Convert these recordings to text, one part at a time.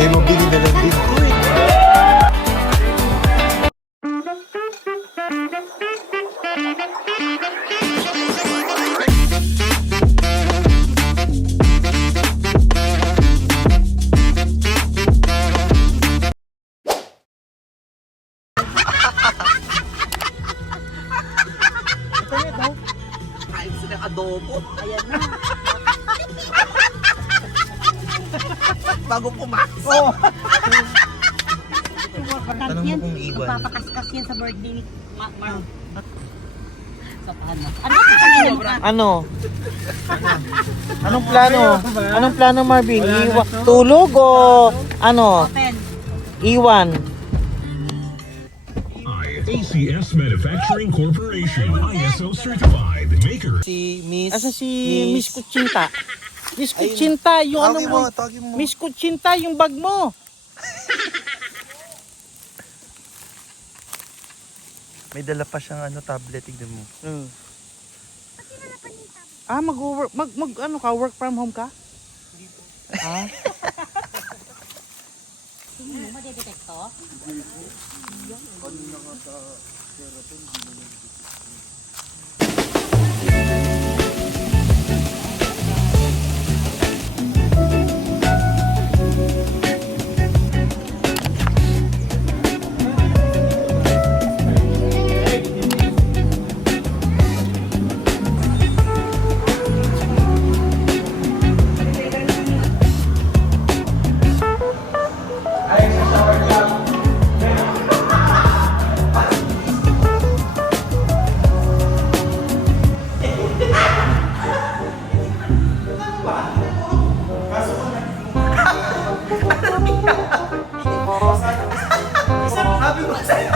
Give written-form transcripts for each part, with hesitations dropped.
May mabili na lang din. Adobo. Ayan na. Bago pumasok. Oh. Tanong mo kung iwan. Magpapakaskas yan sa birthday ni Mar. Sa paano? Ano ang kanina mo? Ano? Anong plano? Anong plano, Marvin? Tulog o ano? Open. Iwan? ACS Manufacturing Corporation, ISO certified maker. Si Miss... Asa si Miss Kuchinta? Miss Kuchinta, yung ano mo? Tawagin mo. Miss Kuchinta, yung bag mo. May dala pa siyang tablet, tignan mo. Mag-work, ano ka, work from home ka? Ha? Tingin mo, madedetect to? Sabi mo sa'yo.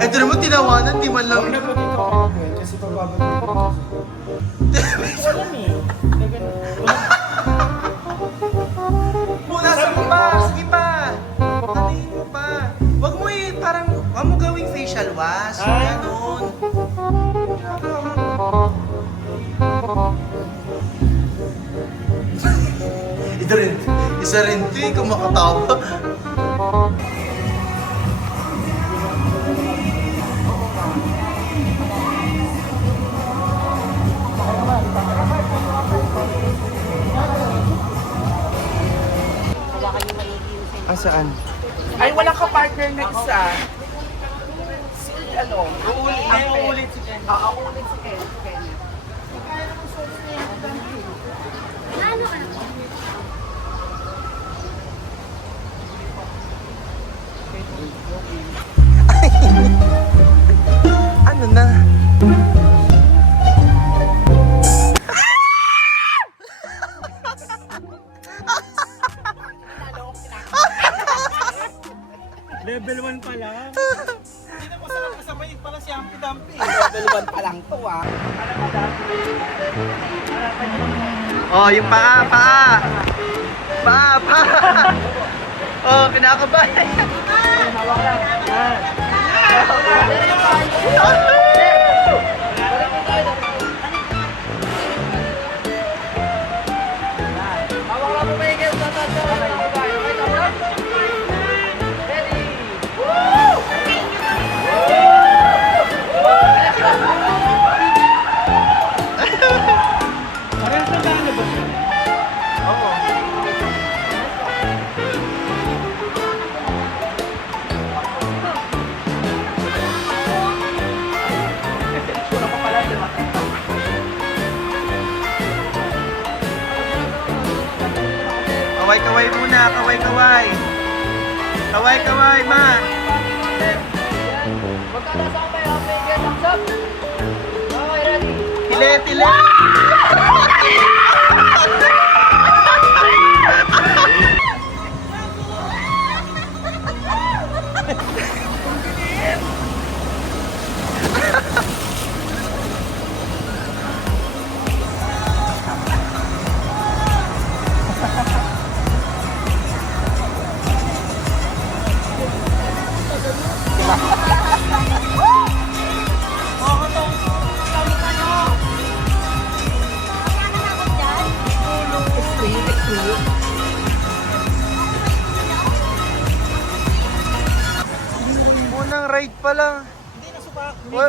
Ito naman tinawanan, di man lang. Kasi pababalik. Muna, sige pa, sige pa. Tatiin mo pa. Wag mo parang, wag mo gawing facial wash. Ganon. Isa rin ito eh, kung makatawa. Hawakan yung maigi yung sa'yo. Asaan? Ay, wala ka partner na isa. Si ano? Uulit si Ken. Uulit si Ken. Ano na? Level 1 pa lang. Hindi na masarap kasama yung pala si Humpty Dumpty. Level 1 pa lang to ah. Oh, yung paa. Oh, kinakabahan. Kaway muna, kaway. Kaway, ma. Tile.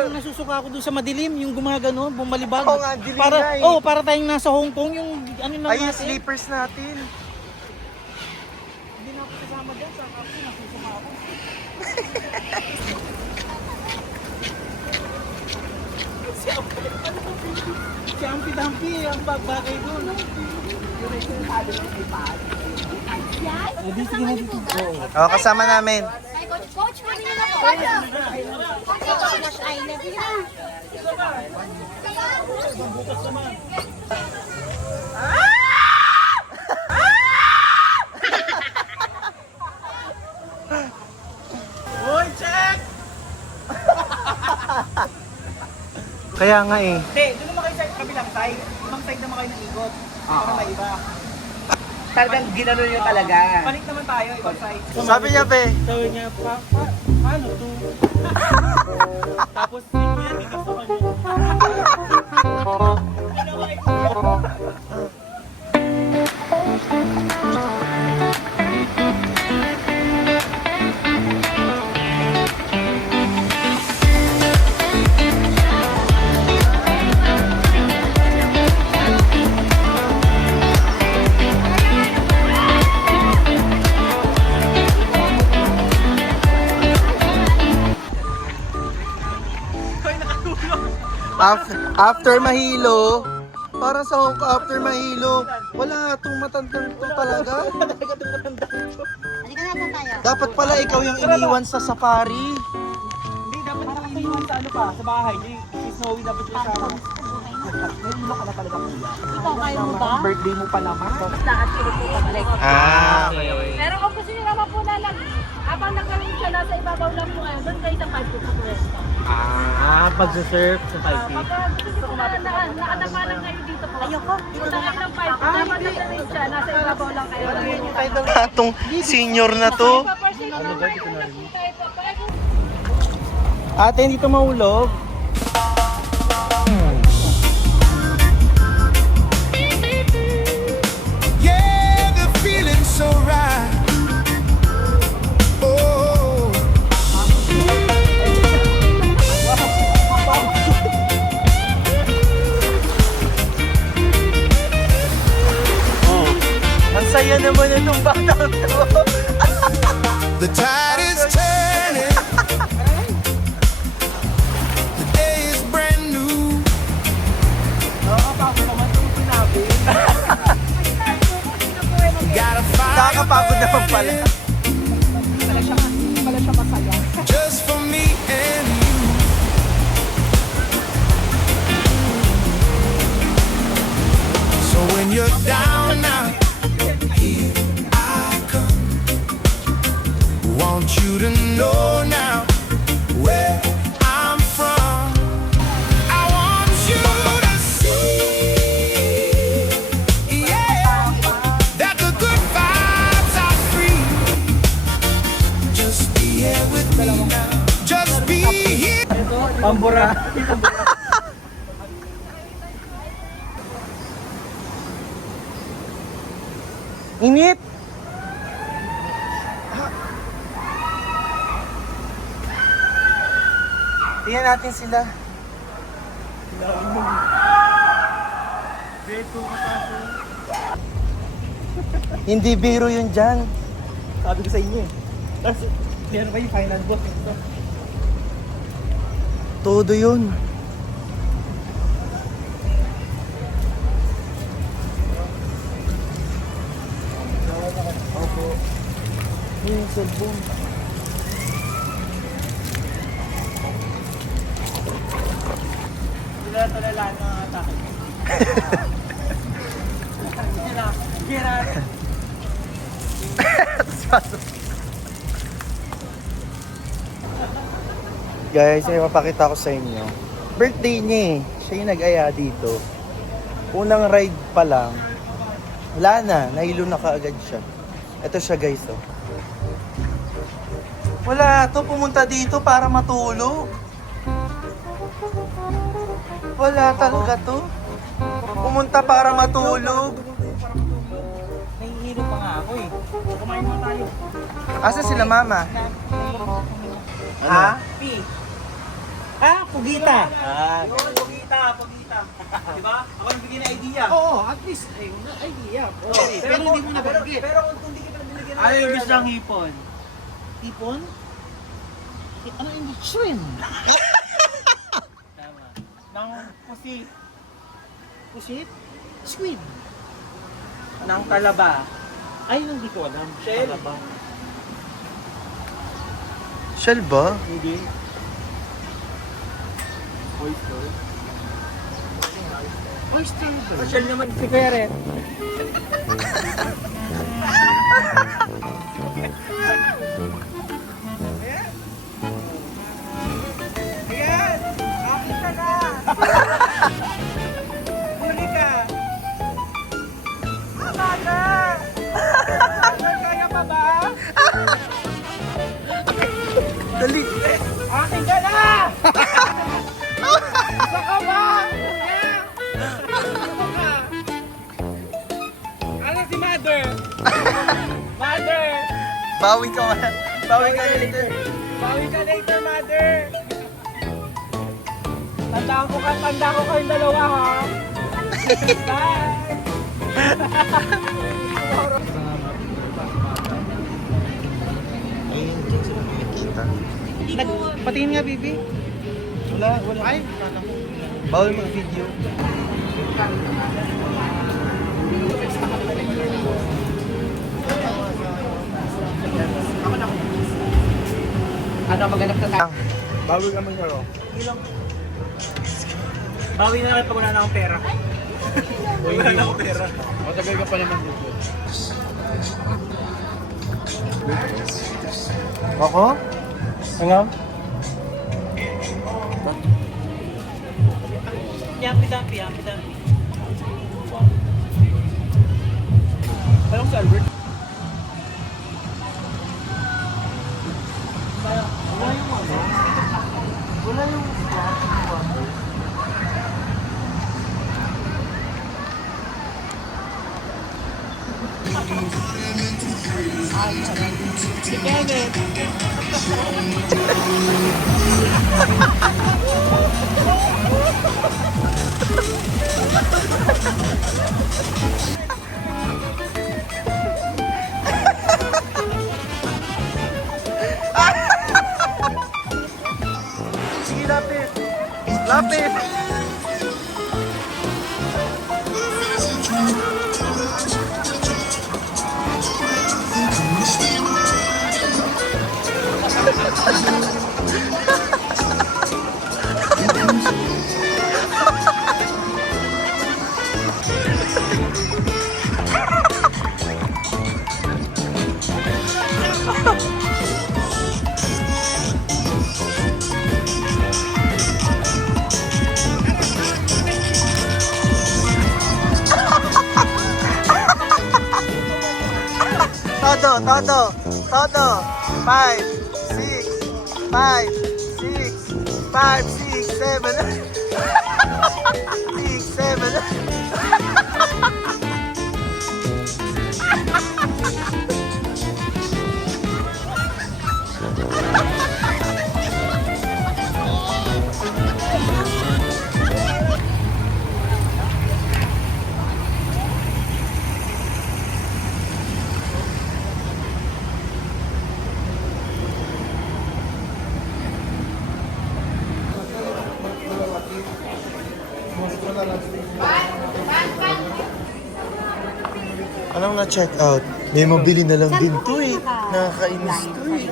parang nasusuka ako dun sa madilim, yung gumagano, bumalibag. Oo nga, dilim para, na eh. oh, para tayong nasa Hong Kong, yung ano na Ay, yung natin. sleepers natin. Hindi na ako kasama dyan, sa ako, nasusuka ako. Si Ampy Dumpy, ang bagay dun. Oh, kasama namin. Coach, pwede nyo na po. Coach, I love you. Uy, check! Kaya nga eh. Hindi, doon naman kayo sa kabilang side. Ibang side naman kayo ng ikot. Para may iba. Talagang ginano nyo talaga. Panik naman tayo, ibang side. Sabi niya, be. Sabi niya, paano to? Tapos, hindi yan, dito sa kanya. After mahilo, parang sa Hong Kong after mahilo, wala itong matandang to talaga. Halika na tayo. Dapat pala ikaw yung iniwan sa safari. Hindi, dapat nakakaiwan sa ano pa, sa bahay. Hindi, si Snowy dapat yung kasama. Nahilo ka na talaga kuya. Ikaw, kaya mo ba? Birthday mo pa naman. Lahat sila po pabalik. Ah, Pero kung gusto nyo naman po na lang, habang nagkaroon siya, nasa ibabaw lang po kayo, doon kayo sa 5 feet sa pwesto. Pag-surf sa 5 feet. Kapag gusto nyo na nakadama lang kayo dito po. Ayoko. Punta kayo ng 5 feet, habang nagkaroon siya, nasa ibabaw lang kayo. itong senior na to. Ate, hindi to mahulog. Yeah, the feeling's so right. Oh, Ang saya naman itong batang to. the tide is turning. The day is brand new. Gotta find Nakakapagod naman pala. just for me and you. So when you're down now, here I come. Want you to know now where I'm from. I want you to see, yeah, that the good vibes are free. Just be here with me now. Just be here. Pambura. Init! Tingnan natin sila. Hindi biro yun dyan. Sabi ko sa inyo eh. Tapos, meron ba yung final boss nito? Todo yun. Yung cellphone. Sila talalaan ng atake. Sila, gira. Guys, may mapakita ko sa inyo. Birthday niya eh. Siya yung nag-aya dito. Unang ride pa lang. Wala na. Nahilo na kaagad siya. Ito siya guys oh. Wala to. Pumunta dito para matulog. Wala talaga to. Pumunta para matulog. Nahihilo pa nga ako eh. Kumain mo tayo. Asa sila mama? Ha? P. Pugita. Pugita. Diba? Ako nagbigay ng idea. Oo, at least, idea. Okay, pero hindi mo nabanggit. Pero kung hindi kita binigyan ng Ayaw gusto ng hipon. Hipon? Ano yung shrimp? Tama. Nang pusit. Pusit? Squid. Nang talaba. Ay, hindi ko alam. Shell. Talaba. Shell ba? Hindi. Oyster. Oyster. Shell naman si Keret. Ayan! Akin ka na! Huli ka! Tama na! Kaya pa ba? Dali! Akin ka na! Saka ba? Ano si Mother? Mother! Bawi ka man. Bawi ka later. Bawi ka later, Mother! Tanda ko kayong dalawa, ha? Bye! Ayun, dyan sila nakikita. Patingin nga, Bibi. Wala. Ay, Bawal mag-video. ano maghanap na tayo? Bawal ka maglaro. Bawi na lang pag wala na akong pera. Wala na akong pera. Matagal ka pa naman dito. Ako? Ano? Yummy-dumpy. Anong si Albert? Si Kenneth. Sige, lapit. Lapit. Todo. 5, 6, 5, 6, 5, 6, 7, 6, 7. Anong na-check out? May mabili na lang din to eh. Nakakainis to eh.